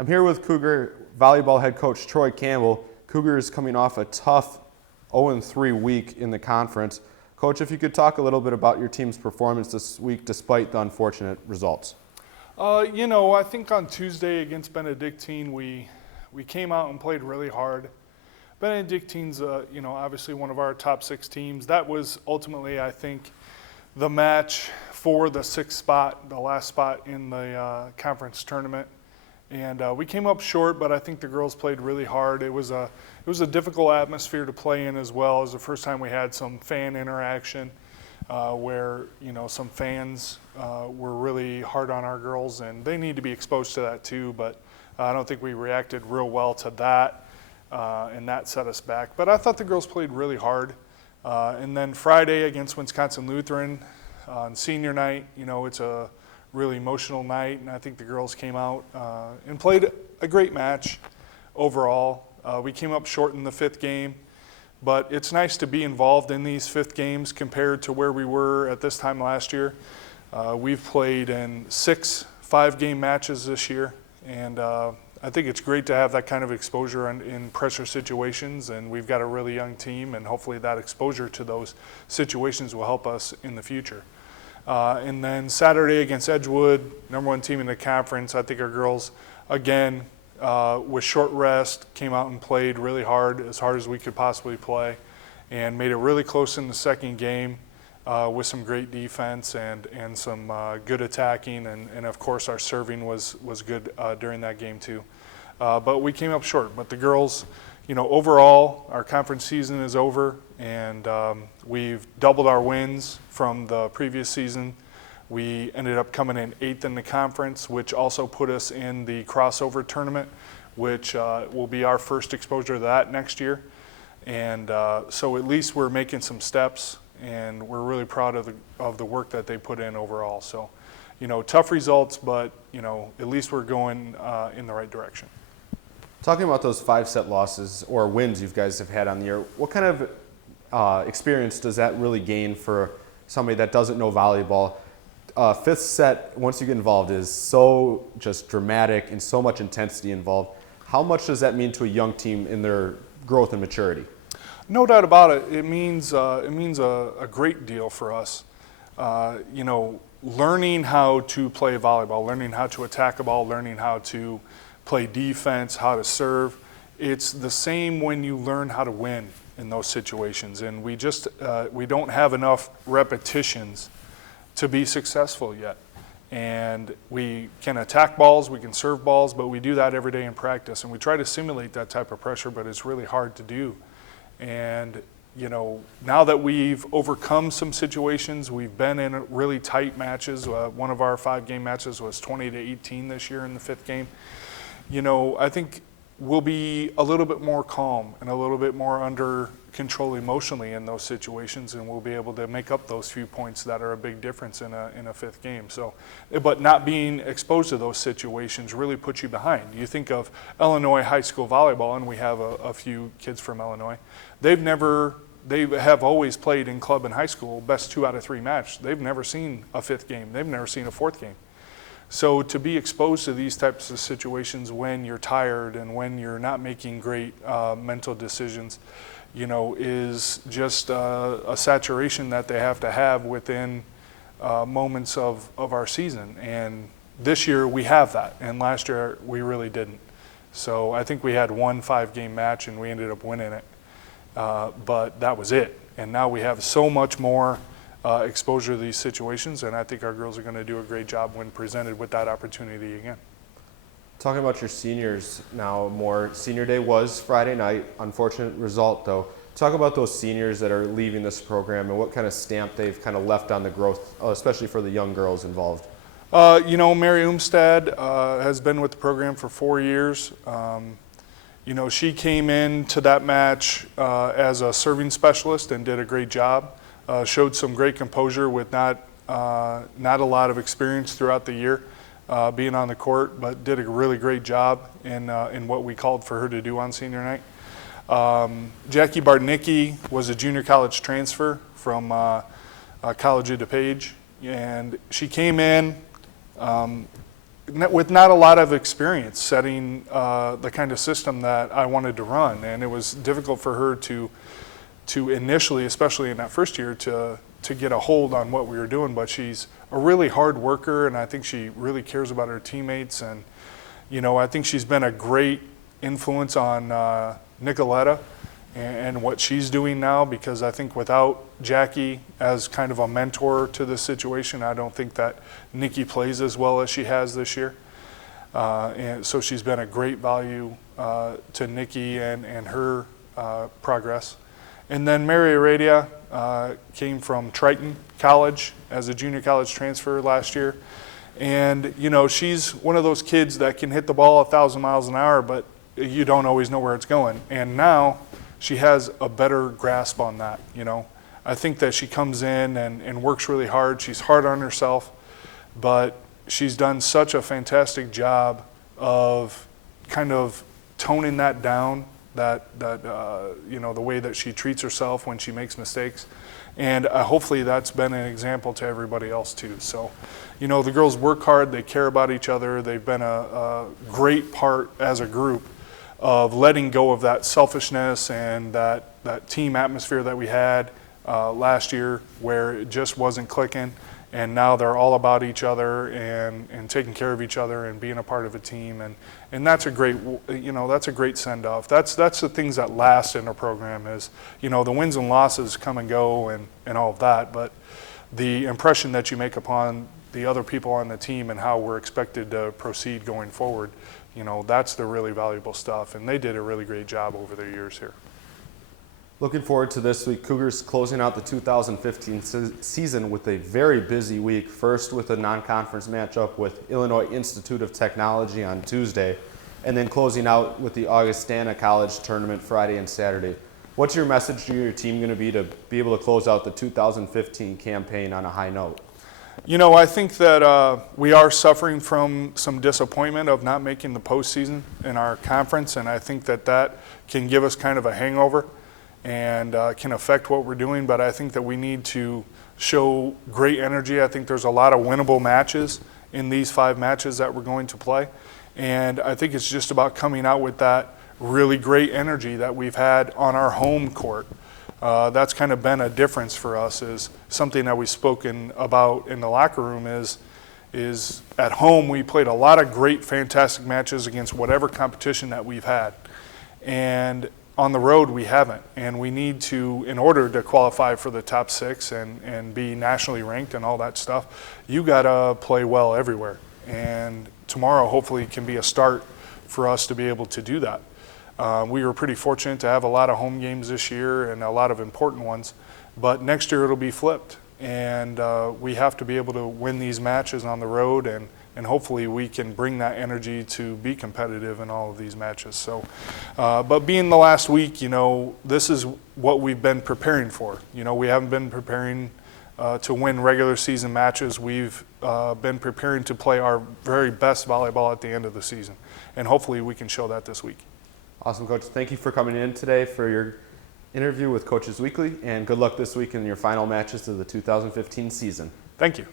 I'm here with Cougar volleyball head coach Troy Campbell. Cougar is coming off a tough 0-3 week in the conference. Coach, if you could talk a little bit about your team's performance this week despite the unfortunate results. I think on Tuesday against Benedictine, we came out and played really hard. Benedictine's, obviously one of our top 6 teams. That was ultimately, I think, the match for the 6th spot, the last spot in the conference tournament. And we came up short, but I think the girls played really hard. It was a difficult atmosphere to play in as well. It was the first time we had some fan interaction where some fans were really hard on our girls, and they need to be exposed to that too. But I don't think we reacted real well to that, and that set us back. But I thought the girls played really hard. And then Friday against Wisconsin Lutheran on senior night, it's a really emotional night, and I think the girls came out and played a great match overall. We came up short in the 5th game, but it's nice to be involved in these 5th games compared to where we were at this time last year. We've played in 6 5-game matches this year, and I think it's great to have that kind of exposure in pressure situations, and we've got a really young team, and hopefully that exposure to those situations will help us in the future. And then Saturday against Edgewood, #1 team in the conference, I think our girls, again, with short rest, came out and played really hard as we could possibly play, and made it really close in the 2nd game with some great defense and some good attacking, and of course our serving was good during that game too. But we came up short. But the girls, overall, our conference season is over, and we've doubled our wins from the previous season. We ended up coming in 8th in the conference, which also put us in the crossover tournament, which will be our first exposure to that next year. And so at least we're making some steps, and we're really proud of the work that they put in overall. So, tough results, but, at least we're going in the right direction. Talking about those 5-set losses or wins you guys have had on the year, what kind of experience does that really gain for somebody that doesn't know volleyball? 5th set, once you get involved, is so just dramatic and so much intensity involved. How much does that mean to a young team in their growth and maturity? No doubt about it. It means a great deal for us. Learning how to play volleyball, learning how to attack a ball, learning how to play defense, how to serve. It's the same when you learn how to win in those situations, and we don't have enough repetitions to be successful yet. And we can attack balls, we can serve balls, but we do that every day in practice, and we try to simulate that type of pressure, but it's really hard to do. And now that we've overcome some situations, we've been in really tight matches. One of our 5-game matches was 20-18 this year in the 5th game. I think we'll be a little bit more calm and a little bit more under control emotionally in those situations, and we'll be able to make up those few points that are a big difference in a 5th game. So, but not being exposed to those situations really puts you behind. You think of Illinois high school volleyball, and we have a few kids from Illinois. They have always played in club and high school, best 2 out of 3 match. They've never seen a 5th game. They've never seen a 4th game. So to be exposed to these types of situations when you're tired and when you're not making great mental decisions, is just a saturation that they have to have within moments of our season. And this year we have that, and last year we really didn't. So I think we had 1 5-game match and we ended up winning it, but that was it. And now we have so much more exposure to these situations, and I think our girls are going to do a great job when presented with that opportunity again. Talking about your seniors now more, senior day was Friday night, unfortunate result though. Talk about those seniors that are leaving this program and what kind of stamp they've kind of left on the growth, especially for the young girls involved. Mary Umstad has been with the program for 4 years. She came into that match as a serving specialist and did a great job. Showed some great composure with not a lot of experience throughout the year being on the court, but did a really great job in what we called for her to do on senior night. Jackie Bartnicki was a junior college transfer from College of DuPage, and she came in, with not a lot of experience setting the kind of system that I wanted to run, and it was difficult for her to initially, especially in that first year, to get a hold on what we were doing. But she's a really hard worker, and I think she really cares about her teammates. And I think she's been a great influence on Nicoletta and what she's doing now, because I think without Jackie as kind of a mentor to the situation, I don't think that Nikki plays as well as she has this year. And so she's been a great value to Nikki and her progress. And then Mary Aradia came from Triton College as a junior college transfer last year. And, she's one of those kids that can hit the ball 1,000 miles an hour, but you don't always know where it's going. And now she has a better grasp on that. I think that she comes in and works really hard. She's hard on herself, but she's done such a fantastic job of kind of toning that down, the way that she treats herself when she makes mistakes. And hopefully that's been an example to everybody else too. So, the girls work hard, they care about each other. They've been a great part as a group of letting go of that selfishness and that team atmosphere that we had last year, where it just wasn't clicking. And now they're all about each other and taking care of each other and being a part of a team. And that's a great, that's a great send-off. That's the things that last in a program is, the wins and losses come and go and all of that. But the impression that you make upon the other people on the team and how we're expected to proceed going forward, that's the really valuable stuff. And they did a really great job over their years here. Looking forward to this week. Cougars closing out the 2015 season with a very busy week. First with a non-conference matchup with Illinois Institute of Technology on Tuesday, and then closing out with the Augustana College tournament Friday and Saturday. What's your message to your team going to be able to close out the 2015 campaign on a high note? I think that we are suffering from some disappointment of not making the postseason in our conference, and I think that can give us kind of a hangover and can affect what we're doing. But I think that we need to show great energy. I think there's a lot of winnable matches in these 5 matches that we're going to play. And I think it's just about coming out with that really great energy that we've had on our home court. That's kind of been a difference for us, is something that we've spoken about in the locker room is at home we played a lot of great, fantastic matches against whatever competition that we've had. And on the road, we haven't, and we need to, in order to qualify for the top 6 and be nationally ranked and all that stuff, you gotta play well everywhere. And tomorrow, hopefully, can be a start for us to be able to do that. We were pretty fortunate to have a lot of home games this year and a lot of important ones, but next year it'll be flipped, and we have to be able to win these matches on the road, and hopefully we can bring that energy to be competitive in all of these matches. So, but being the last week, this is what we've been preparing for. We haven't been preparing to win regular season matches. We've been preparing to play our very best volleyball at the end of the season, and hopefully we can show that this week. Awesome, Coach. Thank you for coming in today for your interview with Coaches Weekly, and good luck this week in your final matches of the 2015 season. Thank you.